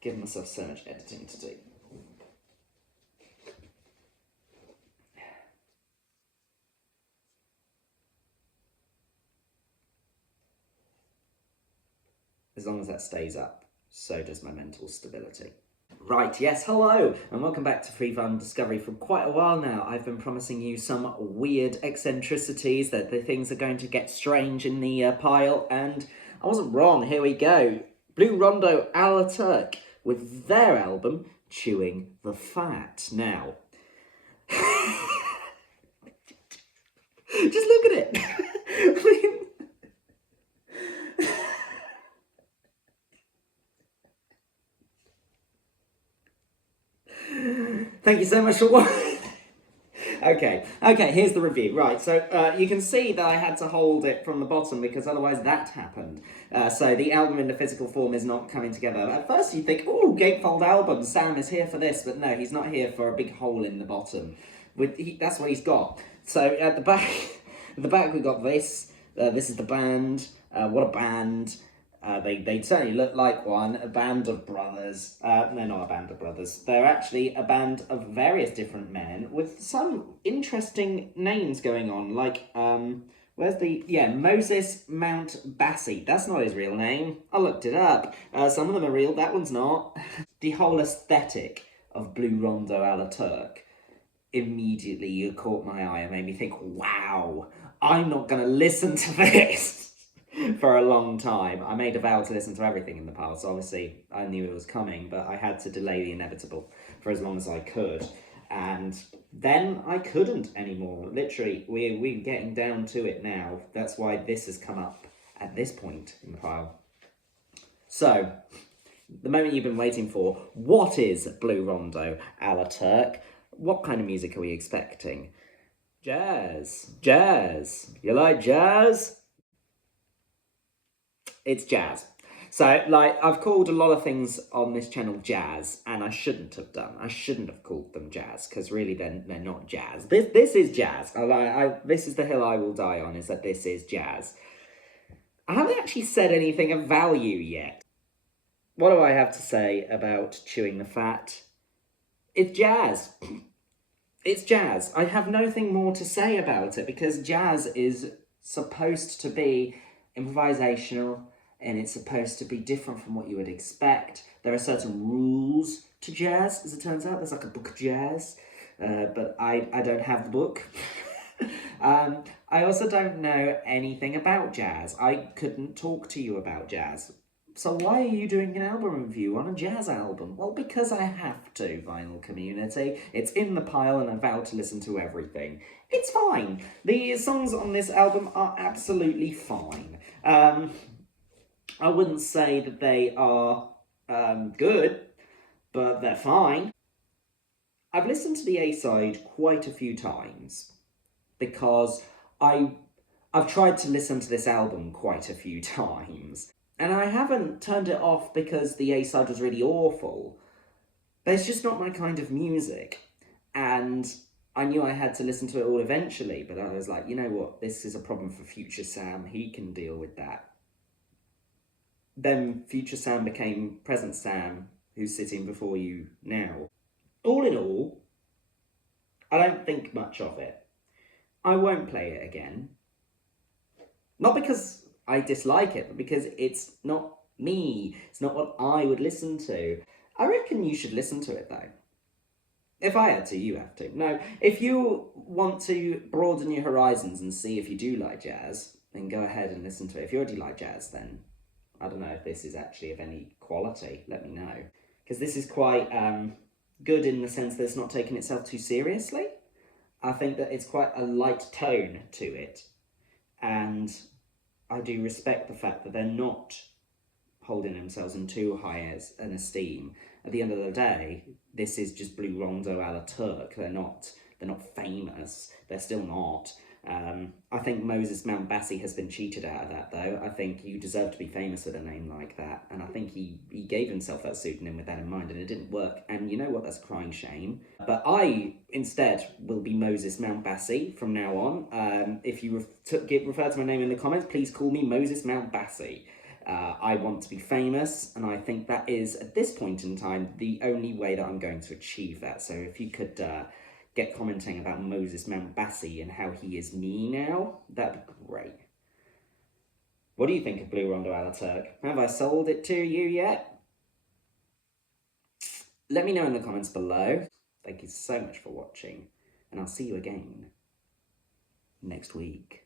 Give myself so much editing to do. As long as that stays up, so does my mental stability. Right, yes, hello, and welcome back to Free Fun Discovery. For quite a while now, I've been promising you some weird eccentricities, that the things are going to get strange in the pile, and I wasn't wrong. Here we go. Blue Rondo a la Turk with their album, Chewing the Fat. Now, just look at it. I mean, thank you so much for watching. Okay, here's the review. Right, so you can see that I had to hold it from the bottom because otherwise that happened. So the album in the physical form is not coming together. At first you think, oh, gatefold album, Sam is here for this, but no, he's not here for a big hole in the bottom. That's what he's got. So at the back, we've got this. This is the band. What a band. They certainly look like one, a band of brothers. They're not a band of brothers. They're actually a band of various different men with some interesting names going on. Like, Moses Mount Bassey. That's not his real name. I looked it up. Some of them are real, that one's not. The whole aesthetic of Blue Rondo a la Turk immediately caught my eye and made me think, wow, I'm not going to listen to this. For a long time. I made a vow to listen to everything in the past. Obviously, I knew it was coming, but I had to delay the inevitable for as long as I could. And then I couldn't anymore. Literally, we're getting down to it now. That's why this has come up at this point in the pile. So, the moment you've been waiting for. What is Blue Rondo a la Turk? What kind of music are we expecting? Jazz. Jazz. You like jazz? It's jazz. So, like, I've called a lot of things on this channel jazz, and I shouldn't have done. I shouldn't have called them jazz, because really they're not jazz. This is jazz. This is the hill I will die on, is that this is jazz. I haven't actually said anything of value yet. What do I have to say about Chewing the Fat? It's jazz. It's jazz. I have nothing more to say about it, because jazz is supposed to be improvisational, and it's supposed to be different from what you would expect. There are certain rules to jazz, as it turns out. There's like a book of jazz, but I don't have the book. I also don't know anything about jazz. I couldn't talk to you about jazz. So why are you doing an album review on a jazz album? Well, because I have to, vinyl community. It's in the pile and I vowed to listen to everything. It's fine. The songs on this album are absolutely fine. I wouldn't say that they are good, but they're fine. I've listened to the A-side quite a few times because I've tried to listen to this album quite a few times. And I haven't turned it off because the A-side was really awful. But it's just not my kind of music. And I knew I had to listen to it all eventually, but I was like, you know what, this is a problem for future Sam. He can deal with that. Then future Sam became present Sam, who's sitting before you now. All in all, I don't think much of it. I won't play it again. Not because I dislike it, but because it's not me. It's not what I would listen to. I reckon you should listen to it, though. If I had to, you have to. No, if you want to broaden your horizons and see if you do like jazz, then go ahead and listen to it. If you already like jazz, then I don't know if this is actually of any quality. Let me know. Because this is quite good in the sense that it's not taking itself too seriously. I think that it's quite a light tone to it. And I do respect the fact that they're not holding themselves in too high as an esteem. At the end of the day, this is just Blue Rondo a la Turk. They're not famous. They're still not. I think Moses Mount Bassey has been cheated out of that, though. I think you deserve to be famous with a name like that. And I think he gave himself that pseudonym with that in mind, and it didn't work. And you know what? That's a crying shame. But I, instead, will be Moses Mount Bassey from now on. If you refer to my name in the comments, please call me Moses Mount Bassey. I want to be famous, and I think that is, at this point in time, the only way that I'm going to achieve that. So if you could get commenting about Moses Mountbassey and how he is me now, that'd be great. What do you think of Blue Rondo a la Turk? Have I sold it to you yet? Let me know in the comments below. Thank you so much for watching, and I'll see you again next week.